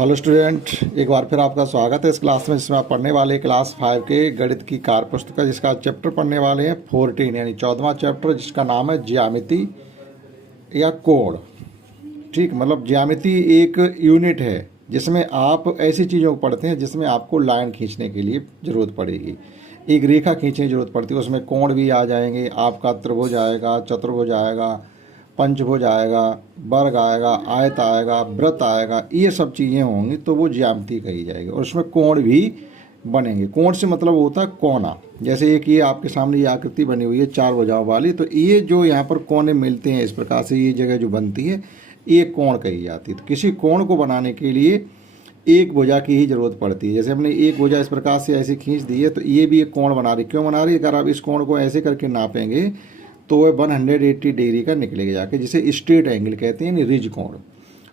Hello student, एक बार फिर आपका स्वागत है इस क्लास में, जिसमें आप पढ़ने वाले क्लास 5 के गणित की कार्य पुस्तिका, जिसका चैप्टर पढ़ने वाले हैं 14 यानी 14वां चैप्टर, जिसका नाम है ज्यामिति या कोण। ठीक, मतलब ज्यामिति एक यूनिट है जिसमें आप ऐसी चीज़ों को पढ़ते हैं जिसमें आपको लाइन खींचने के लिए ज़रूरत पड़ेगी, एक रेखा खींचने की ज़रूरत पड़ती है। उसमें कोण भी आ जाएंगे, आपका त्रिभुज आएगा, चतुर्भुज आएगा, पंचभुज आएगा, वर्ग आएगा, आयत आएगा, वृत्त आएगा, ये सब चीज़ें होंगी तो वो ज्यामिति कही जाएगी। और उसमें कोण भी बनेंगे। कोण से मतलब होता है कोना। जैसे एक ये आपके सामने ये आकृति बनी हुई है 4 भुजाओं वाली, तो ये जो यहाँ पर कोने मिलते हैं इस प्रकार से, ये जगह जो बनती है ये कोण कही जाती है। तो किसी कोण को बनाने के लिए एक भुजा की ही जरूरत पड़ती है। जैसे हमने एक भुजा इस प्रकार से ऐसे खींच दी है तो ये भी एक कोण बना रही। क्यों बना रही है? अगर आप इस कोण को ऐसे करके नापेंगे तो वह 180 डिग्री का निकलेगा जाके, जिसे स्ट्रेट एंगल कहते हैं, रिज कोण,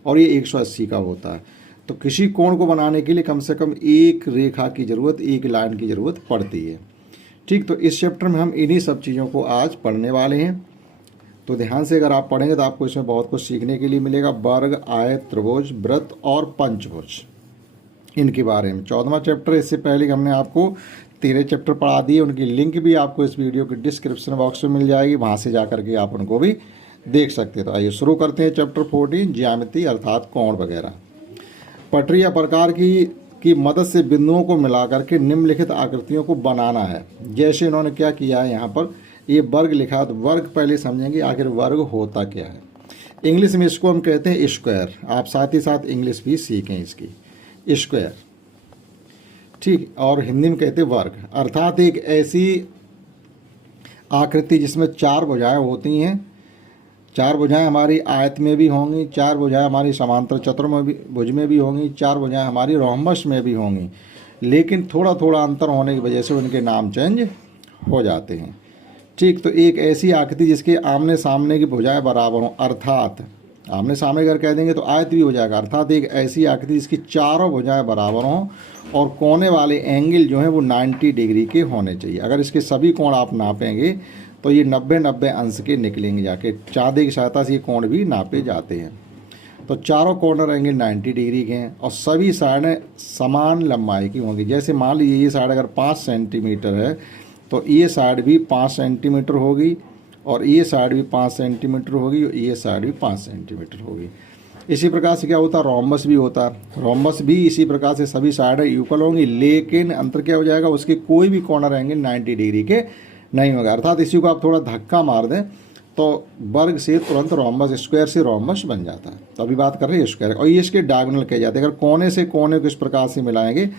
और ये 180 का होता है। तो किसी कोण को बनाने के लिए कम से कम एक रेखा की ज़रूरत, एक लाइन की ज़रूरत पड़ती है। ठीक, तो इस चैप्टर में हम इन्हीं सब चीज़ों को आज पढ़ने वाले हैं। तो ध्यान से अगर आप पढ़ेंगे तो आपको इसमें बहुत कुछ सीखने के लिए मिलेगा। वर्ग, आयत, त्रिभुज, वृत्त और पंचभुज, इनके बारे में 14वां चैप्टर। इससे पहले हमने आपको 13 चैप्टर पढ़ा दिए, उनकी लिंक भी आपको इस वीडियो के डिस्क्रिप्शन बॉक्स में मिल जाएगी, वहाँ से जा करके आप उनको भी देख सकते हैं। तो आइए शुरू करते हैं चैप्टर 14, ज्यामिति अर्थात कोण वगैरह। पटरी या प्रकार की मदद से बिंदुओं को मिलाकर के निम्नलिखित आकृतियों को बनाना है। जैसे इन्होंने क्या किया है, यहाँ पर ये वर्ग लिखा, तो वर्ग पहले समझेंगे आखिर वर्ग होता क्या है। इंग्लिश में इसको हम कहते हैं स्क्वायर। आप साथ ही साथ इंग्लिश भी सीखें इसकी, स्क्वायर। ठीक, और हिंदी में कहते हैं वर्ग, अर्थात एक ऐसी आकृति जिसमें 4 भुजाएं होती हैं। 4 भुजाएं हमारी आयत में भी होंगी, 4 भुजाएं हमारी समांतर चतुर्भुज में भी होंगी, 4 भुजाएं हमारी रोम्बस में भी होंगी, लेकिन थोड़ा थोड़ा अंतर होने की वजह से उनके नाम चेंज हो जाते हैं। ठीक, तो एक ऐसी आकृति जिसके आमने सामने की भुजाएं बराबर हों, अर्थात आमने सामने अगर कह देंगे तो आयत भी हो जाएगा। अर्थात एक ऐसी आकृति जिसकी चारों भुजाएं बराबर हों और कोने वाले एंगल जो हैं वो 90 डिग्री के होने चाहिए। अगर इसके सभी कोण आप नापेंगे तो ये 90-90 अंश के निकलेंगे जाके। चाँदी की सहायता से ये कोण भी नापे जाते हैं। तो चारों कॉर्नर एंगल 90 डिग्री के हैं और सभी साइडें समान लंबाई की होंगी। जैसे मान लीजिए ये साइड अगर 5 सेंटीमीटर है तो ये साइड भी 5 सेंटीमीटर होगी, और ये साइड भी 5 सेंटीमीटर होगी, और ये साइड भी 5 सेंटीमीटर होगी। इसी प्रकार से क्या होता है, रोम्बस भी होता है। रोम्बस भी इसी प्रकार से सभी साइडें इक्वल होंगी, लेकिन अंतर क्या हो जाएगा, उसके कोई भी कॉर्नर एंगल 90 डिग्री के नहीं होगा। अर्थात इसी को आप थोड़ा धक्का मार दें तो वर्ग से तुरंत रोम्बस, स्क्वायर से रोम्बस बन जाता है। तो अभी बात कर रहे हैं स्क्वायर, और ये इसके डायगोनल कहे जाते हैं। अगर कोने से कोने को इस प्रकार से मिलाएंगे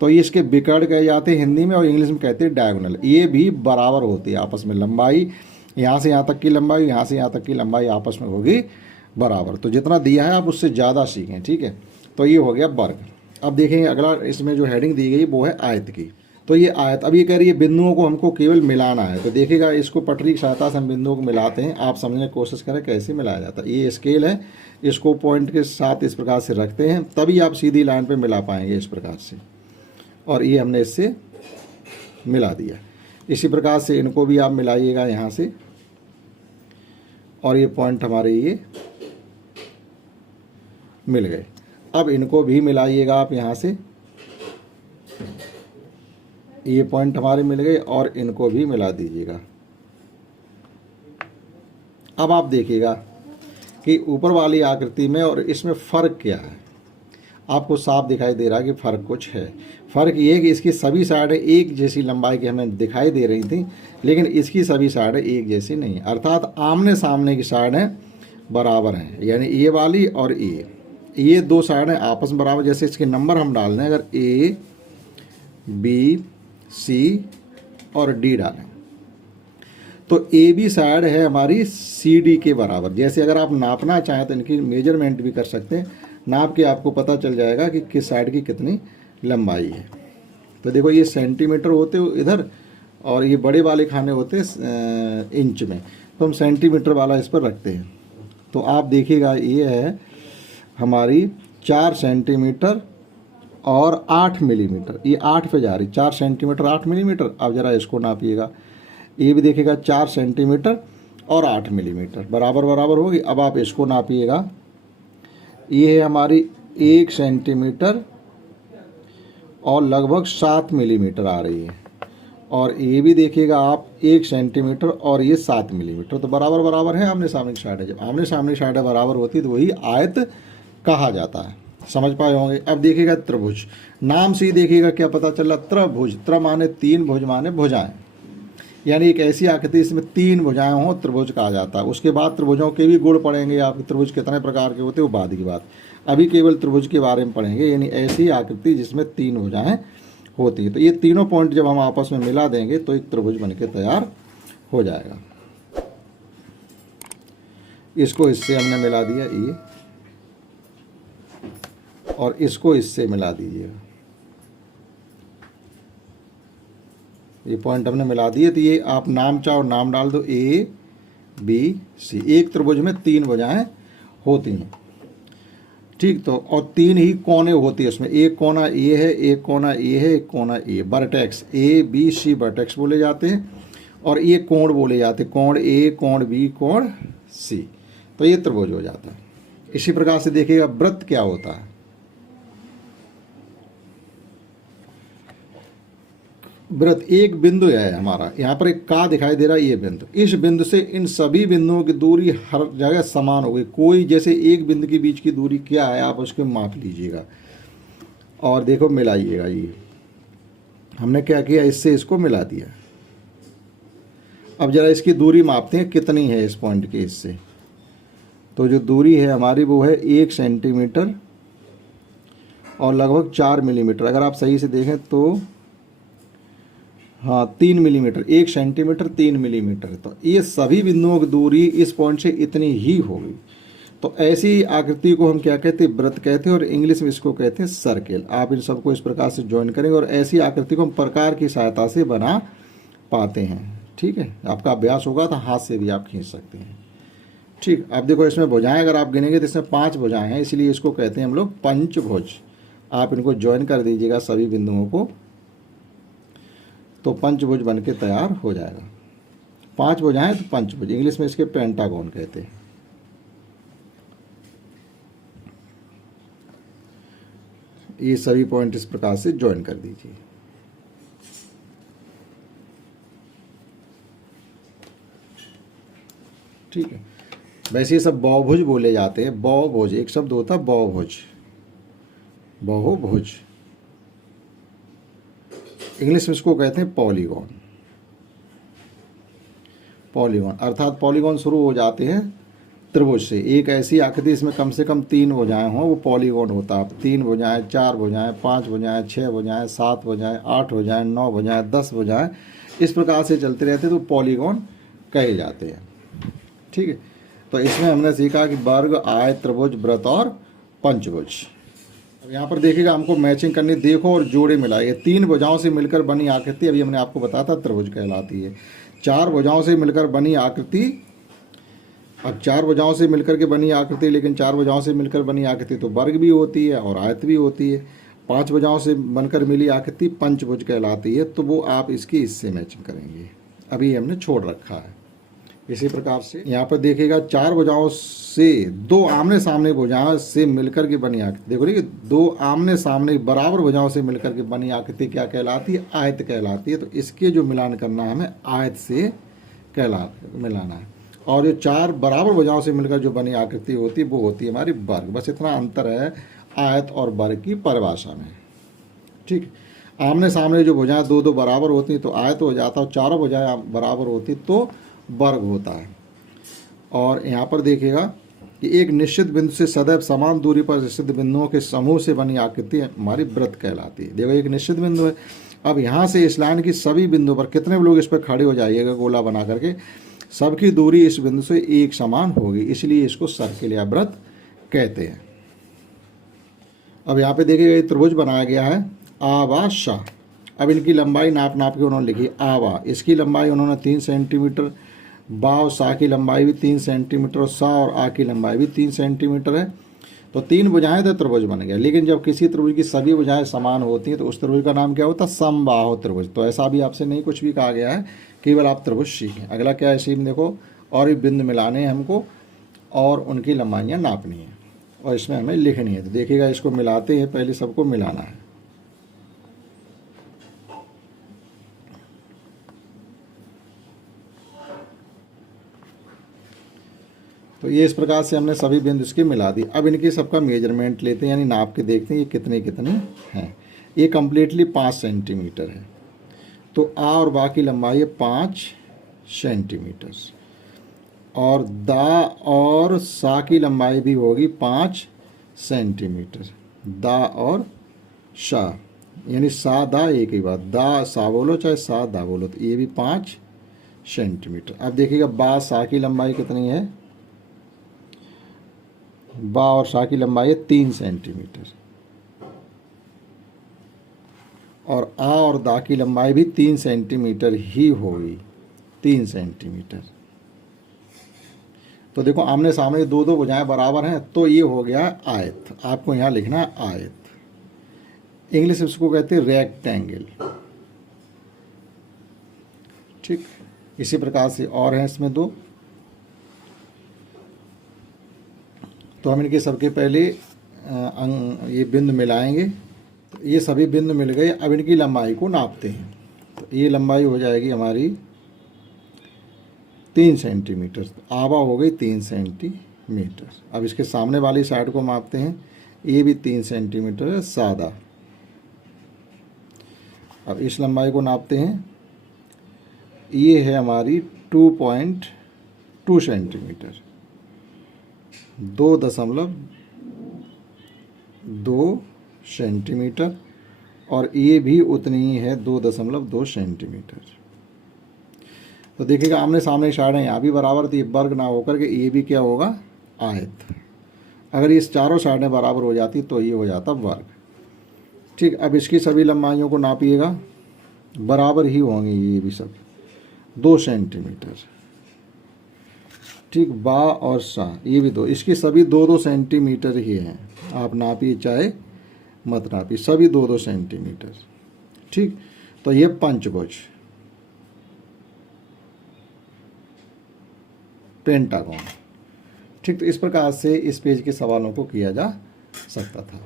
तो ये इसके विकर्ण कहे जाते हैं हिंदी में, और इंग्लिश में कहते हैं डायगोनल। ये भी बराबर होती है आपस में, लंबाई यहाँ से यहाँ तक की लंबाई, यहाँ से यहाँ तक की लंबाई आपस में होगी बराबर। तो जितना दिया है आप उससे ज़्यादा सीखें। ठीक है, तो ये हो गया वर्ग। अब देखेंगे अगला, इसमें जो हेडिंग दी गई वो है आयत की। तो ये आयत, अब ये कह रही है बिंदुओं को हमको केवल मिलाना है। तो देखिएगा, इसको पटरी की सहायता से हम बिंदुओं को मिलाते हैं। आप समझने की कोशिश करें कैसे मिलाया जाता है। ये स्केल है, इसको पॉइंट के साथ इस प्रकार से रखते हैं, तभी आप सीधी लाइन पर मिला पाएंगे इस प्रकार से। और ये हमने इससे मिला दिया। इसी प्रकार से इनको भी आप मिलाइएगा यहाँ से, और ये पॉइंट हमारे ये मिल गए। अब इनको भी मिलाइएगा आप यहाँ से, ये पॉइंट हमारे मिल गए, और इनको भी मिला दीजिएगा। अब आप देखिएगा कि ऊपर वाली आकृति में और इसमें फ़र्क क्या है। आपको साफ दिखाई दे रहा है कि फ़र्क कुछ है। फ़र्क ये है कि इसकी सभी साइडें एक जैसी लंबाई की हमें दिखाई दे रही थी, लेकिन इसकी सभी साइडें एक जैसी नहीं है। अर्थात आमने सामने की साइडें बराबर हैं, यानी ये वाली और ये 2 साइडें आपस में बराबर। जैसे इसके नंबर हम डाल दें, अगर A, B, C और D डालें तो AB साइड है हमारी CD के बराबर। जैसे अगर आप नापना चाहें तो इनकी मेजरमेंट भी कर सकते हैं, नाप के आपको पता चल जाएगा कि किस साइड की कितनी लंबाई है। तो देखो, ये सेंटीमीटर होते हो इधर, और ये बड़े वाले खाने होते हैं इंच में, तो हम सेंटीमीटर वाला इस पर रखते हैं। तो आप देखिएगा, ये है हमारी 4 सेंटीमीटर और 8 मिलीमीटर। ये 8 पे जा रही, 4 सेंटीमीटर 8 मिलीमीटर। अब ज़रा इसको नापिएगा, ये भी देखिएगा 4 सेंटीमीटर और 8 मिलीमीटर बराबर बराबर होगी। अब आप इसको नापिएगा, ये है हमारी 1 सेंटीमीटर और लगभग 7 मिलीमीटर आ रही है, और ये भी देखिएगा आप 1 सेंटीमीटर और ये 7 मिलीमीटर, तो बराबर बराबर है, आमने सामने की साइड है। जब आमने सामने की साइड बराबर होती है तो वही आयत कहा जाता है। समझ पाए होंगे। अब देखिएगा त्रिभुज, नाम से ही देखिएगा क्या पता चला, त्रिभुज, त्र माने 3, भुज माने भुजाएं, यानी एक ऐसी आकृति इसमें 3 भुजाएं हों, त्रिभुज कहा जाता है। उसके बाद त्रिभुजों के भी गुण पढ़ेंगे, आपके त्रिभुज कितने प्रकार के होते हैं वो बाद की बात, अभी केवल त्रिभुज के बारे में पढ़ेंगे, यानी ऐसी आकृति जिसमें 3 भुजाएं होती है। तो ये तीनों पॉइंट जब हम आपस में मिला देंगे तो एक त्रिभुज बनके तैयार हो जाएगा। इसको इससे हमने मिला दिया ये, और इसको इससे मिला दीजिएगा, ये पॉइंट हमने मिला दिए। तो ये आप नाम चाहो नाम डाल दो, ए बी सी। एक त्रिभुज में 3 भुजाएं होती हैं, ठीक। तो और 3 ही कोने होती है उसमें, एक कोना ए है, एक कोना ए है, एक कोना A, vertex A B C vertex बोले जाते हैं, और ये कोण बोले जाते हैं, कोण ए, कोण बी, कोण सी। तो ये त्रिभुज हो जाता है। इसी प्रकार से देखिएगा वृत्त क्या होता है। वृत्त एक बिंदु है हमारा, यहाँ पर एक का दिखाई दे रहा है, ये बिंदु, इस बिंदु से इन सभी बिंदुओं की दूरी हर जगह समान होगी। कोई जैसे एक बिंदु के बीच की दूरी क्या है आप उसको माप लीजिएगा और देखो मिलाइएगा। ये हमने क्या किया, इससे इसको मिला दिया। अब जरा इसकी दूरी मापते हैं कितनी है इस पॉइंट के इससे। तो जो दूरी है हमारी वो है 1 सेंटीमीटर और लगभग 4 मिलीमीटर। अगर आप सही से देखें तो हाँ 3 मिलीमीटर, 1 सेंटीमीटर 3 मिलीमीटर। तो ये सभी बिंदुओं की दूरी इस पॉइंट से इतनी ही होगी। तो ऐसी आकृति को हम क्या कहते हैं, वृत्त कहते हैं, और इंग्लिश में इसको कहते हैं सर्किल। आप इन सबको इस प्रकार से ज्वाइन करेंगे और ऐसी आकृति को हम प्रकार की सहायता से बना पाते हैं। ठीक है, आपका अभ्यास होगा तो हाथ से भी आप खींच सकते हैं। ठीक, अब देखो इसमें भुजाएं अगर आप गिनेंगे तो इसमें 5 भुजाएं हैं, इसलिए इसको कहते हैं हम लोग पंचभुज। आप इनको ज्वाइन कर दीजिएगा सभी बिंदुओं को, तो पंचभुज बन के तैयार हो जाएगा। 5 भुजाएं तो पंचभुज, इंग्लिश में इसके पेंटागन कहते हैं। ये सभी पॉइंट इस प्रकार से ज्वाइन कर दीजिए। ठीक है, वैसे ये सब बहुभुज बोले जाते हैं। बहुभुज एक शब्द होता है, बहुभुज, बहुभुज। इंग्लिश में इसको कहते हैं पॉलीगॉन। पॉलीगॉन अर्थात पॉलीगॉन शुरू हो जाते हैं त्रिभुज से। एक ऐसी आकृति इसमें कम से कम 3 भुजाएं हों, वो पॉलीगॉन होता है। 3 भुजाएं, 4 भुजाएं, 5 भुजाएं, 6 भुजाएं, 7 भुजाएं, 8 भुजाएं, 9 भुजाएं, 10 भुजाएं, इस प्रकार से चलते रहते तो पॉलीगॉन कहे जाते हैं। ठीक है, तो इसमें हमने सीखा कि वर्ग, आयत, त्रिभुज, वृत्त और पंचभुज। अब यहाँ पर देखिएगा हमको मैचिंग करनी, देखो और जोड़े मिलाइए। 3 भुजाओं से मिलकर बनी आकृति, अभी हमने आपको बताया था त्रिभुज कहलाती है। 4 भुजाओं से मिलकर बनी आकृति, अब 4 भुजाओं से मिलकर के बनी आकृति, लेकिन 4 भुजाओं से मिलकर बनी आकृति तो वर्ग भी होती है और आयत भी होती है। 5 भुजाओं से बनकर मिली आकृति पंचभुज कहलाती है, तो वो आप इसकी इससे मैचिंग करेंगे। अभी हमने छोड़ रखा है। इसी प्रकार से यहाँ पर देखिएगा 4 भुजाओं से 2 आमने सामने भुजाओं से मिलकर के बनी आकृति, देखो कि 2 आमने सामने बराबर भुजाओं से मिलकर के बनी आकृति क्या कहलाती है, आयत कहलाती है। तो इसके जो मिलान करना है हमें आयत से मिलाना है। और जो 4 बराबर भुजाओं से मिलकर जो बनी आकृति होती है वो होती है हमारी वर्ग। बस इतना अंतर है आयत और वर्ग की परिभाषा में। ठीक, आमने सामने जो भुजाएं 2-2 बराबर होती हैं तो आयत हो जाता है, और 4 भुजाएं बराबर होती तो वर्ग होता है। और यहाँ पर देखिएगा कि एक निश्चित बिंदु से सदैव समान दूरी पर स्थित बिंदुओं के समूह से बनी आकृति हमारी वृत्त कहलाती है। देखो एक निश्चित बिंदु है, अब यहाँ से इस लाइन की सभी बिंदुओं पर कितने लोग इस पर खड़े हो जाइएगा गोला बना करके, सबकी दूरी इस बिंदु से एक समान होगी, इसलिए इसको सर्किल या वृत्त कहते हैं। अब यहाँ पे देखिएगा त्रिभुज बनाया गया है आवा शाह। अब इनकी लंबाई नाप के उन्होंने लिखी। आवा, इसकी लंबाई उन्होंने 3 सेंटीमीटर, बाव सा की लंबाई भी 3 सेंटीमीटर, और सा और आ की लंबाई भी 3 सेंटीमीटर है। तो 3 भुजाएं तो त्रिभुज बन गया। लेकिन जब किसी त्रिभुज की सभी भुजाएं समान होती हैं तो उस त्रिभुज का नाम क्या होता है, समबाहु त्रिभुज। तो ऐसा भी आपसे नहीं कुछ भी कहा गया है, केवल आप त्रिभुज सीखें। अगला क्या है, इसी में देखो और भी बिंदु मिलाने हैं हमको और उनकी लंबाइयाँ नापनी है। और इसमें हमें लिखनी है। तो देखिएगा, इसको मिलाते हैं, पहले सबको मिलाना है। तो ये इस प्रकार से हमने सभी बिंदु इसकी मिला दी। अब इनकी सबका मेजरमेंट लेते हैं, यानी नाप के देखते हैं ये कितनी कितनी हैं। ये कम्प्लीटली 5 सेंटीमीटर है, तो आ और बा की लंबाई है 5 सेंटीमीटर, और दा और सा की लंबाई भी होगी 5 सेंटीमीटर। दा और शा, यानी सा दा एक ही बात, दा सा बोलो चाहे सा दा बोलो, तो ये भी 5 सेंटीमीटर। अब देखिएगा बा सा की लंबाई कितनी है, बा और सा की लंबाई है 3 सेंटीमीटर, और आ और दा की लंबाई भी 3 सेंटीमीटर ही होगी, 3 सेंटीमीटर। तो देखो आमने सामने दो दो भुजाएं बराबर हैं, तो ये हो गया आयत। आपको यहाँ लिखना है आयत, इंग्लिश इसको कहते हैं रेक्टेंगल। ठीक, इसी प्रकार से और हैं इसमें दो। तो हम इनके सबके पहले ये बिंदु मिलाएंगे। तो ये सभी बिंदु मिल गए। अब इनकी लंबाई को नापते हैं। तो ये लंबाई हो जाएगी हमारी 3 सेंटीमीटर, तो आबा हो गई 3 सेंटीमीटर। अब इसके सामने वाली साइड को मापते हैं, ये भी 3 सेंटीमीटर है सादा। अब इस लंबाई को नापते हैं, ये है हमारी 2.2 सेंटीमीटर, 2.2 सेंटीमीटर, और ये भी उतनी ही है 2.2 सेंटीमीटर। तो देखिएगा आमने सामने साइड है, यहाँ भी बराबर, तो ये वर्ग ना होकर के ये भी क्या होगा, आयत। अगर ये चारों साइडें बराबर हो जाती तो ये हो जाता वर्ग। ठीक, अब इसकी सभी लंबाइयों को नापिएगा, बराबर ही होंगी ये भी सब, 2 सेंटीमीटर। ठीक, बा और सा ये भी दो, इसकी सभी 2-2 सेंटीमीटर ही हैं। आप नापिए चाहे मत नापिए, सभी 2-2 सेंटीमीटर। ठीक, तो ये पंचभुज, पेंटागन। ठीक, तो इस प्रकार से इस पेज के सवालों को किया जा सकता था।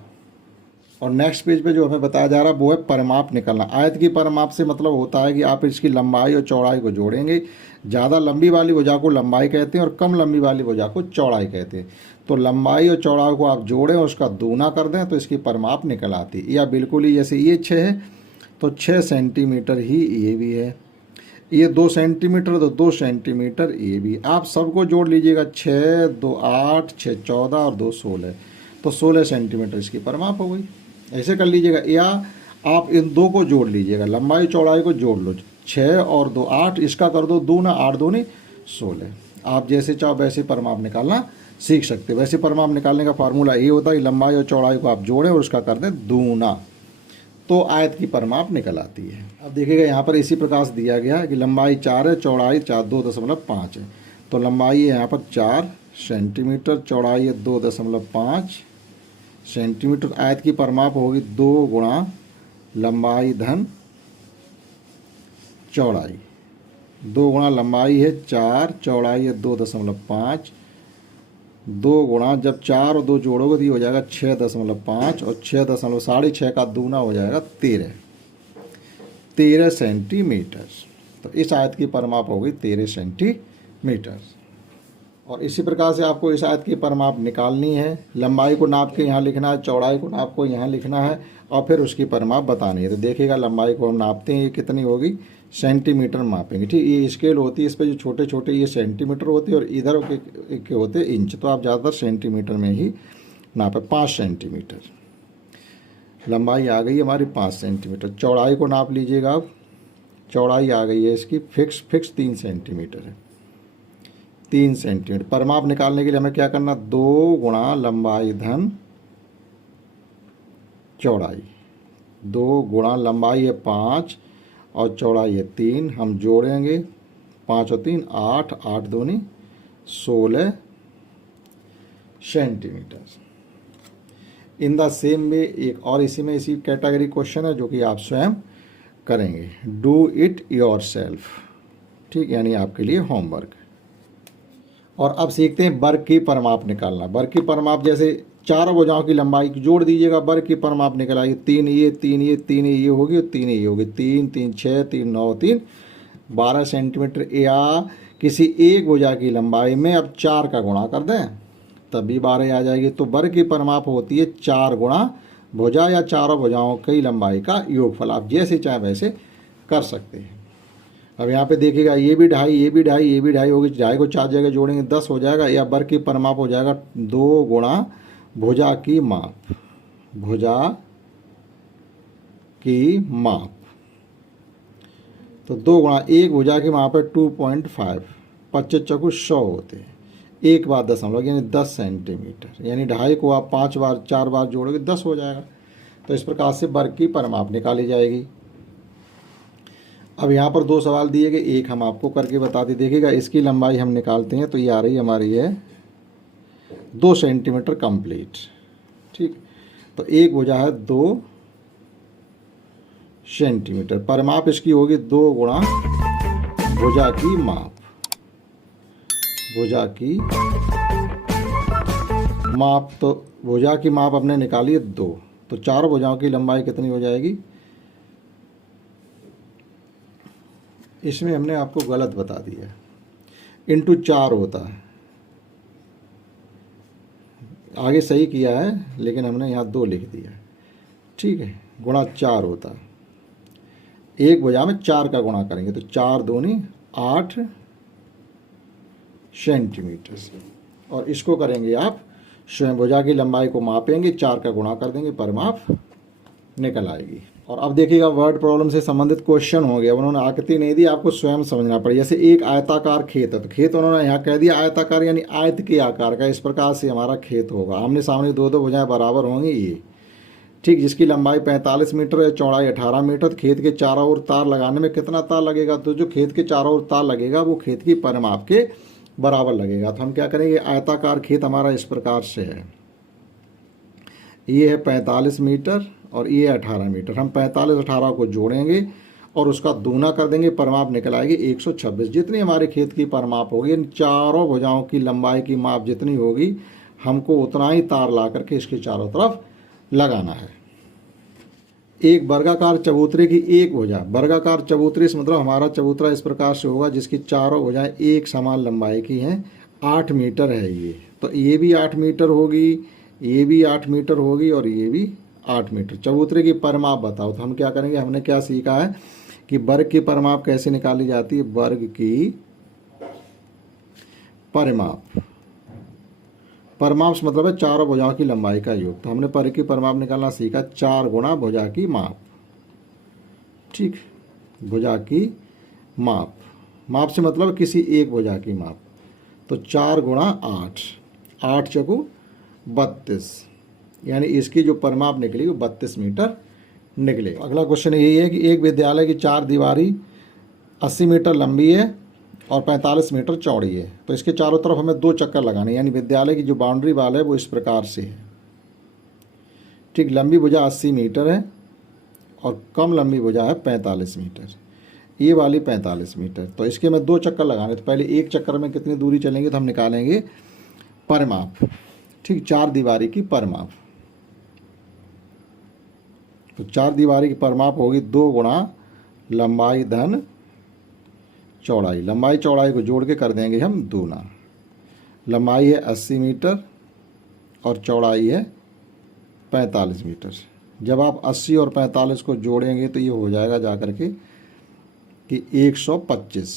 और नेक्स्ट पेज पे जो हमें बताया जा रहा है वो है परिमाप निकालना। आयत की परिमाप से मतलब होता है कि आप इसकी लंबाई और चौड़ाई को जोड़ेंगे। ज़्यादा लंबी वाली भुजा को लंबाई कहते हैं और कम लंबी वाली भुजा को चौड़ाई कहते हैं। तो लंबाई और चौड़ाई को आप जोड़ें और उसका दूना कर दें तो इसकी परिमाप निकल आती है। या बिल्कुल ही जैसे ये 6 है तो 6 सेंटीमीटर ही ये भी है, ये 2 सेंटीमीटर तो 2 सेंटीमीटर ये भी। आप सबको जोड़ लीजिएगा, 6 2 8, 6 14 और 2 16, तो 16 सेंटीमीटर इसकी परिमाप हो गई। ऐसे कर लीजिएगा, या आप इन दो को जोड़ लीजिएगा, लंबाई चौड़ाई को जोड़ लो, 6 और 2 8, इसका कर दो दूना, 8 दूनी 16। आप जैसे चाहो वैसे परिमाप निकालना सीख सकते हो। वैसे परिमाप निकालने का फार्मूला ये होता है कि लंबाई और चौड़ाई को आप जोड़ें और उसका कर दें दूना, तो आयत की परिमाप निकल आती है। अब देखिएगा यहाँ पर इसी प्रकार से दिया गया है कि लंबाई 4 है, चौड़ाई 2.5 है। तो लंबाई है यहाँ पर 4 सेंटीमीटर, चौड़ाई है 2.5 सेंटीमीटर। आयत की परिमाप होगी 2 गुणा लंबाई धन चौड़ाई। 2 गुणा लंबाई है 4, चौड़ाई है 2.5, 2 गुणा, जब 4 और 2 जोड़ोगे तो ये हो जाएगा 6.5, और 6.6 का दूना हो जाएगा 13 सेंटीमीटर। तो इस आयत की परिमाप होगी 13 सेंटीमीटर। और इसी प्रकार से आपको इस आयत की परिमाप निकालनी है। लंबाई को नाप के यहाँ लिखना है, चौड़ाई को नाप को यहाँ लिखना है, और फिर उसकी परिमाप बतानी है। तो देखिएगा लंबाई को हम नापते हैं, ये कितनी होगी, सेंटीमीटर मापेंगे। ठीक, ये स्केल होती है, इस पर जो छोटे छोटे ये सेंटीमीटर होती है और इधर के होते हैं इंच। तो आप ज़्यादातर सेंटीमीटर में ही नापें। 5 सेंटीमीटर लंबाई आ गई हमारी, 5 सेंटीमीटर। चौड़ाई को नाप लीजिएगा, आप चौड़ाई आ गई है इसकी फिक्स 3 सेंटीमीटर है, 3 सेंटीमीटर। परिमाप निकालने के लिए हमें क्या करना, 2 गुणा लंबाई धन चौड़ाई। 2 गुणा लंबाई है 5 और चौड़ाई है 3, हम जोड़ेंगे 5 और 3 8, 8 दूनी 16 सेंटीमीटर। इन द सेम में एक और इसी में इसी कैटेगरी क्वेश्चन है जो कि आप स्वयं करेंगे। Do it your self. ठीक, यानी आपके लिए होमवर्क। और अब सीखते हैं वर्ग की परिमाप निकालना। वर्ग की परिमाप जैसे चारों भुजाओं की लंबाई जोड़ दीजिएगा, वर्ग की परिमाप निकल आएगी 3 ये 3 ये 3 ये होगी और 3 ये होगी, 3 3 6 3 9 3 12 सेंटीमीटर। या किसी एक भुजा की लंबाई में अब 4 का गुणा कर दें तब भी 12 आ जाएगी। तो वर्ग की परिमाप होती है 4 गुणा भुजा या चारों भुजाओं की लंबाई का योगफल। आप जैसे चाहे वैसे कर सकते हैं। अब यहाँ पे देखिएगा ये भी ढाई ये भी ढाई ये भी ढाई होगी, ढाई को 4 जगह जोड़ेंगे 10 हो जाएगा। या वर्ग की परिमाप हो जाएगा 2 गुणा भुजा की माप, भुजा की माप। तो 2 गुणा एक भुजा की माप है 2.5, 25 चौकू 100 होते हैं, एक बार दशमलव यानी 10 सेंटीमीटर। यानी ढाई को आप 5 बार 4 बार जोड़ोगे 10 हो जाएगा। तो इस प्रकार से वर्ग की परिमाप निकाली जाएगी। अब यहाँ पर 2 सवाल दिए गए, एक हम आपको करके बताते देखिएगा। इसकी लंबाई हम निकालते हैं तो ये आ रही हमारी है 2 सेंटीमीटर कंप्लीट। ठीक, तो एक भुजा है 2 सेंटीमीटर। परिमाप इसकी होगी 2 गुणा भुजा की माप, भुजा की माप। तो भुजा की माप हमने निकाली है 2, तो चारों भुजाओं की लंबाई कितनी हो जाएगी। इसमें हमने आपको गलत बता दिया, इंटू 4 होता है, आगे सही किया है लेकिन हमने यहाँ 2 लिख दिया। ठीक है, गुणा 4 होता है। एक भुजा में 4 का गुणा करेंगे तो 4 दूनी 8 सेंटीमीटर से। और इसको करेंगे आप स्वयं, भुजा की लंबाई को मापेंगे, 4 का गुणा कर देंगे, परिमाप निकल आएगी। और अब देखिएगा वर्ड प्रॉब्लम से संबंधित क्वेश्चन हो गया। उन्होंने आकृति नहीं दी, आपको स्वयं समझना पड़े। जैसे एक आयताकार खेत है, तो खेत उन्होंने यहाँ कह दिया आयताकार यानी आयत के आकार का। इस प्रकार से हमारा खेत होगा, आमने सामने 2 भुजाएं बराबर होंगी ये। ठीक, जिसकी लंबाई 45 मीटर है, चौड़ाई 18 मीटर। तो खेत के चारों ओर तार लगाने में कितना तार लगेगा, तो जो खेत के चारों ओर तार लगेगा वो खेत की परिमाप के बराबर लगेगा। तो हम क्या करेंगे, आयताकार खेत हमारा इस प्रकार से है, ये है 45 मीटर और ये 18 मीटर। हम 45-18 को जोड़ेंगे और उसका दूना कर देंगे, परिमाप निकल आएगी 126। जितनी हमारे खेत की परिमाप होगी, इन चारों भुजाओं की लंबाई की माप जितनी होगी, हमको उतना ही तार ला करके इसके चारों तरफ लगाना है। एक वर्गाकार चबूतरे की एक भुजा, वर्गाकार चबूतरे से मतलब हमारा चबूतरा इस प्रकार से होगा जिसकी चारों भुजाएं एक समान लंबाई की हैं। 8 मीटर है ये, तो ये भी 8 मीटर होगी, ये भी 8 मीटर होगी और ये भी 8 मीटर। चबूतरे की परिमाप बताओ। तो हम क्या करेंगे, हमने क्या सीखा है कि वर्ग की परिमाप कैसे निकाली जाती है। वर्ग की परिमाप, परिमाप से मतलब है चारों भुजाओं की लंबाई का योग। तो हमने वर्ग की परिमाप निकालना सीखा, 4 गुणा भुजा की माप। ठीक, भुजा की माप, माप से मतलब किसी एक भुजा की माप। तो 4 गुणा 8, 8 चौकू 32, यानी इसकी जो परिमाप निकली वो 32 मीटर निकले। अगला क्वेश्चन यही है कि एक विद्यालय की 4 दीवारी 80 मीटर लंबी है और 45 मीटर चौड़ी है। तो इसके चारों तरफ हमें 2 चक्कर लगाने, यानी विद्यालय की जो बाउंड्री वाल है वो इस प्रकार से है। ठीक, लंबी भुजा 80 मीटर है और कम लंबी भुजा है 45 मीटर, ये वाली 45 मीटर। तो इसके में 2 चक्कर लगाने। तो पहले एक चक्कर में कितनी दूरी चलेंगे तो हम निकालेंगे परिमाप। ठीक, 4 दीवारी की परिमाप। तो 4 दीवारी की परिमाप होगी 2 गुणा लंबाई धन चौड़ाई। लंबाई चौड़ाई को जोड़ के कर देंगे हम दूना। लंबाई है 80 मीटर और चौड़ाई है 45 मीटर। जब आप 80 और 45 को जोड़ेंगे तो ये हो जाएगा जा कर के कि 125।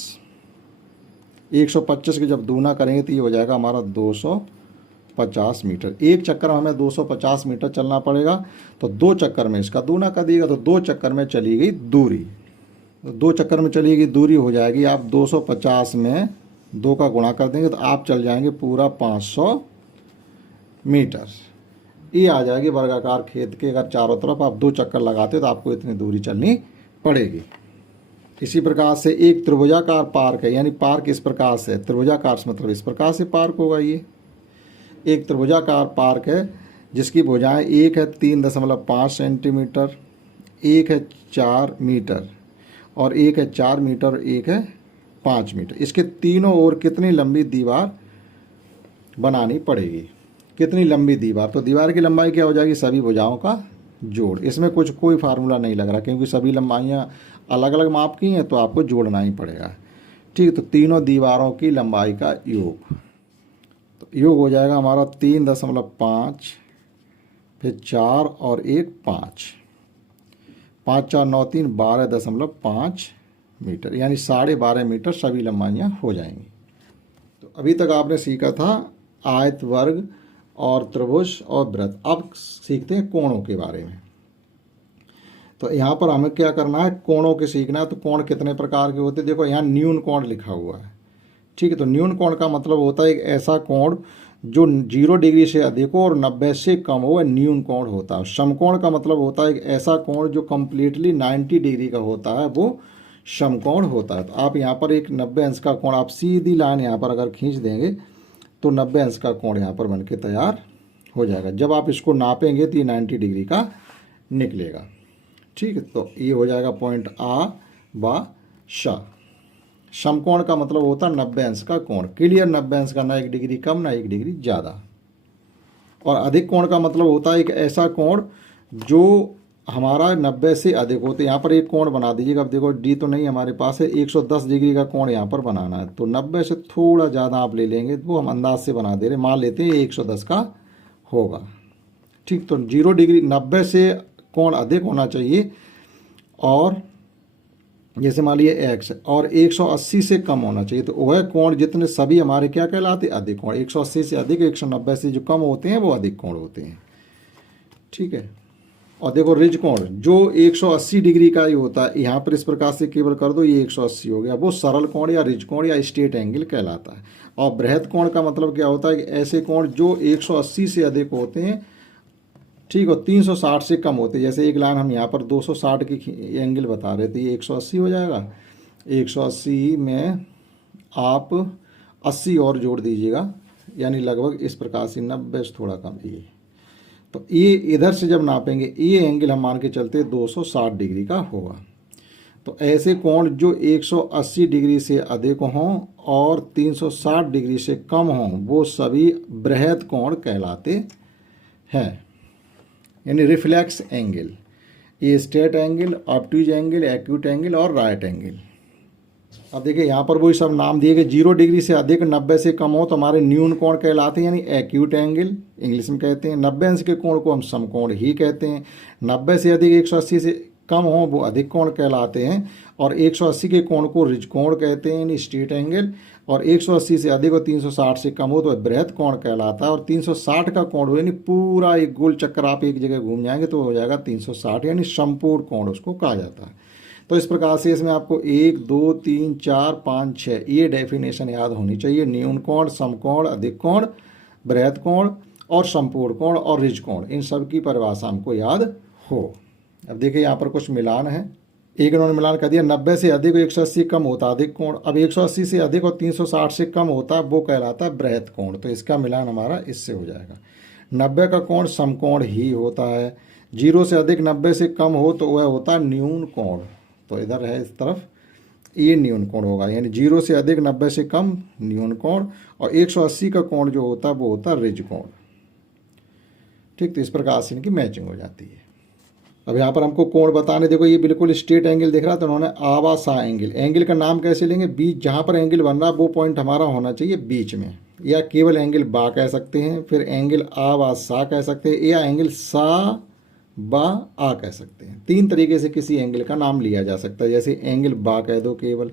125 के जब दूना करेंगे तो ये हो जाएगा हमारा 250 मीटर। एक चक्कर में हमें 250 मीटर चलना पड़ेगा, तो 2 चक्कर में इसका दूना कर दिएगा। तो 2 चक्कर में चली गई दूरी, तो 2 चक्कर में चली गई दूरी हो जाएगी। आप 250 में 2 का गुणा कर देंगे तो आप चल जाएंगे पूरा 500 मीटर। ये आ जाएगी वर्गाकार खेत के। अगर चारों तरफ आप 2 चक्कर लगाते तो आपको इतनी दूरी चलनी पड़ेगी। इसी प्रकार से एक त्रिभुजाकार पार्क है, यानी पार्क इस प्रकार से, त्रिभुजाकार से मतलब इस प्रकार से पार्क होगा। ये एक त्रिभुजाकार पार्क है जिसकी भुजाएं एक है 3.5 सेंटीमीटर, एक है 4 मीटर और एक है 4 मीटर, एक है 5 मीटर। इसके तीनों ओर कितनी लंबी दीवार बनानी पड़ेगी। कितनी लंबी दीवार, तो दीवार की लंबाई क्या हो जाएगी, सभी भुजाओं का जोड़। इसमें कोई फार्मूला नहीं लग रहा क्योंकि सभी लंबाइयाँ अलग अलग माप की हैं, तो आपको जोड़ना ही पड़ेगा। ठीक, तो तीनों दीवारों की लंबाई का योग, तो योग हो जाएगा हमारा 3.5, फिर 4 और 1 5, 5 4 9 3 12.5 मीटर, यानी 12.5 मीटर सभी लंबाइयाँ हो जाएंगी। तो अभी तक आपने सीखा था आयत, वर्ग और त्रिभुज और वृत्त। अब सीखते हैं कोणों के बारे में। तो यहाँ पर हमें क्या करना है, कोणों के सीखना है। तो कोण कितने प्रकार के होते हैं, देखो यहाँ न्यून कोण लिखा हुआ है। ठीक है, तो न्यून कोण का मतलब होता है एक ऐसा कोण जो 0 डिग्री से अधिक हो और 90 से कम हो, वह न्यून कोण होता है। समकोण का मतलब होता है एक ऐसा कोण जो कम्प्लीटली 90 डिग्री का होता है, वो समकोण होता है। तो आप यहाँ पर एक 90 अंश का कोण, आप सीधी लाइन यहाँ पर अगर खींच देंगे तो 90 अंश का कोण यहाँ पर बनके तैयार हो जाएगा। जब आप इसको नापेंगे तो ये 90 डिग्री का निकलेगा। ठीक है, तो ये हो जाएगा पॉइंट आ बा श। समकोण का मतलब होता है 90 अंश का कोण, क्लियर, 90 अंश का, ना 1 डिग्री कम ना 1 डिग्री ज़्यादा। और अधिक कोण का मतलब होता है एक ऐसा कोण जो हमारा 90 से अधिक होते। यहाँ पर एक कोण बना दीजिएगा। अब देखो डी तो नहीं हमारे पास है, 110 डिग्री का कोण यहाँ पर बनाना है, तो 90 से थोड़ा ज़्यादा आप ले लेंगे, वो हम अंदाज से बना दे रहे, मान लेते हैं 110 का होगा। ठीक, तो 0 डिग्री 90 से कोण अधिक होना चाहिए, और जैसे मान लीजिए एक्स, और 180 से कम होना चाहिए। तो वह कोण जितने सभी हमारे क्या कहलाते हैं, अधिक कोण। 180 से अधिक, 190 से जो कम होते हैं वो अधिक कोण होते हैं। ठीक है, और देखो रिज कोण जो 180 डिग्री का ही होता है, यहाँ पर इस प्रकार से केवल कर दो, ये 180 हो गया, वो सरल कोण या रिज कोण या स्ट्रेट एंगल कहलाता है। और बृहद कोण का मतलब क्या होता है कि ऐसे कोण जो 180 से अधिक होते हैं, ठीक है, 360 से कम होते हैं। जैसे एक लाइन हम यहाँ पर 260 की एंगल बता रहे थे, ये 180 हो जाएगा। 180 में आप 80 और जोड़ दीजिएगा, यानी लगभग इस प्रकार से 90 से थोड़ा कम। ये तो ये इधर से जब नापेंगे, ये एंगल हम मान के चलते 260 डिग्री का होगा। तो ऐसे कोण जो 180 डिग्री से अधिक हों और 360 डिग्री से कम हों, वो सभी बृहद कोण कहलाते हैं, यानी रिफ्लेक्स एंगल। ये straight angle, obtuse angle, acute angle और राइट एंगल। अब देखिए यहाँ पर वही सब नाम दिए गए। 0 डिग्री से अधिक, 90 से कम हो तो हमारे न्यून कोण कहलाते हैं, यानी एक्यूट एंगल इंग्लिश में कहते हैं। 90 अंश के कोण को हम समकोण ही कहते हैं। 90 से अधिक 180 से कम हो वो अधिक कोण कहलाते हैं, और 180 के कोण को रिज कोण कहते हैं, यानी स्ट्रेट एंगल। और 180 से अधिक और 360 से कम हो तो बृहद कोण कहलाता है। और 360 का कोण हो, यानी पूरा एक गोल चक्कर आप एक जगह घूम जाएंगे तो हो जाएगा 360, यानी संपूर्ण कोण उसको कहा जाता है। तो इस प्रकार से इसमें आपको 1 2 3 4 5 6 ये डेफिनेशन याद होनी चाहिए। न्यून कोण, समकोण, अधिक कोण, बृहद कोण और संपूर्ण कोण और रिज कोण, इन सब की परिभाषा हमको याद हो। अब देखिए यहाँ पर कुछ मिलान है। एक इन्होंने मिलान कर दिया, 90 से अधिक और 180 कम होता है अधिक कोण। अब 180 से अधिक और 360 से कम होता है वो कहलाता है बृहद कोण। तो इसका मिलान हमारा इससे हो जाएगा। 90 का कोण समकोण ही होता है। 0 से अधिक 90 से कम हो तो वह होता है न्यून कोण। तो इधर है इस तरफ, ये न्यून कोण होगा, यानी 0 से अधिक 90 से कम न्यून कोण, और 180 का कोण जो होता है वो होता है रिज कोण। ठीक, तो इस प्रकार से इनकी मैचिंग हो जाती है। अब यहाँ पर हमको कोण बताने, देखो ये बिल्कुल स्ट्रेट एंगल दिख रहा है, तो उन्होंने आवा सा एंगल। एंगल का नाम कैसे लेंगे, बीच जहाँ पर एंगल बन रहा है वो पॉइंट हमारा होना चाहिए बीच में, या केवल एंगल बा कह सकते हैं, फिर एंगल आवा सा कह सकते हैं, या एंगल सा बा आ कह सकते हैं। 3 तरीके से किसी एंगल का नाम लिया जा सकता है। जैसे एंगल बा कह दो केवल,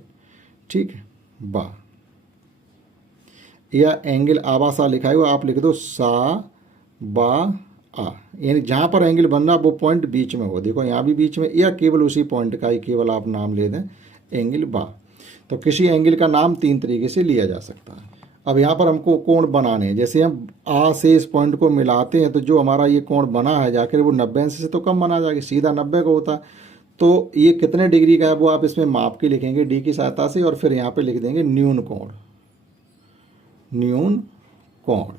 ठीक है, बा, या एंगल आवा सा लिखा है वो आप लिख दो सा बा आ, यानी जहाँ पर एंगल बन रहा वो पॉइंट बीच में हो। देखो यहाँ भी बीच में, या केवल उसी पॉइंट का ही केवल आप नाम ले दें एंगल बा। तो किसी एंगल का नाम 3 तरीके से लिया जा सकता है। अब यहाँ पर हमको कोण बनाने हैं। जैसे हम आ से इस पॉइंट को मिलाते हैं तो जो हमारा ये कोण बना है जाकर वो 90 अंश से तो कम बना जाएगा, सीधा 90 का होता है। तो ये कितने डिग्री का है वो आप इसमें माप के लिखेंगे डी की सहायता से, और फिर यहाँ पे लिख देंगे न्यून कोण, न्यून कोण।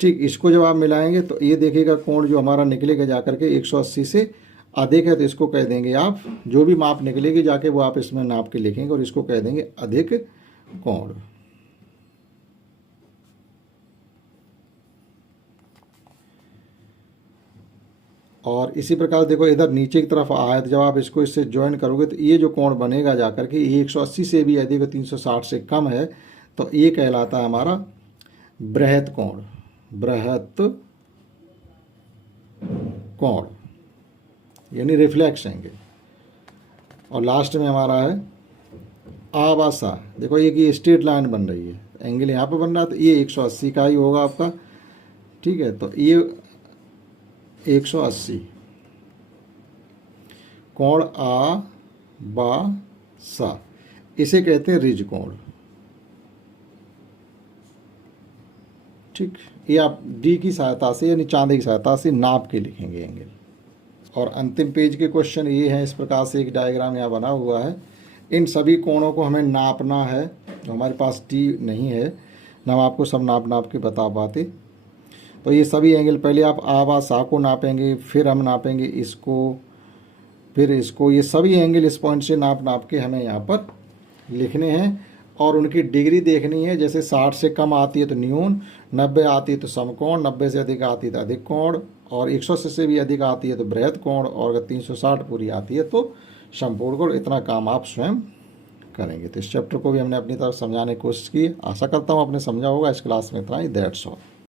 ठीक, इसको जब आप मिलाएंगे तो ये देखिएगा कोण जो हमारा निकलेगा जाकर के 180 से अधिक है, तो इसको कह देंगे आप, जो भी माप निकलेगी जाके वो आप इसमें नाप के लिखेंगे और इसको कह देंगे अधिक कोण। और इसी प्रकार देखो इधर नीचे की तरफ आया, तो जब आप इसको इससे ज्वाइन करोगे तो ये जो कोण बनेगा जाकर के ये 180 से भी अधिक 360 से कम है, तो ये कहलाता है हमारा बृहत कोण, बृहत कोण यानी रिफ्लेक्स एंगल। और लास्ट में हमारा है आवासा। देखो ये स्ट्रेट लाइन बन रही है, एंगल यहाँ पे बन रहा है, तो ये 180 का ही होगा आपका, ठीक है। तो ये 180 कोण आ बा सा, इसे कहते हैं रिज कोण, ठीक। ये आप डी की सहायता से यानी चांदी की सहायता से नाप के लिखेंगे एंगल। और अंतिम पेज के क्वेश्चन ये हैं, इस प्रकार से एक डायग्राम यहाँ बना हुआ है। इन सभी कोणों को हमें नापना है, तो हमारे पास टी नहीं है ना, हम आपको सब नाप के बता पाते। तो ये सभी एंगल पहले आप आवा सा को नापेंगे, फिर हम नापेंगे इसको, फिर इसको। ये सभी एंगल इस पॉइंट से नाप के हमें यहाँ पर लिखने हैं और उनकी डिग्री देखनी है। जैसे 60 से कम आती है तो न्यून, 90 आती है तो समकोण, 90 से अधिक आती है तो अधिक कोण, और 180 से भी अधिक आती है तो बृहत कोण, और अगर 360 पूरी आती है तो संपूर्ण कोण। इतना काम आप स्वयं करेंगे। तो इस चैप्टर को भी हमने अपनी तरफ समझाने की कोशिश की। आशा करता हूँ आपने समझा होगा। इस क्लास में इतना ही। That's all.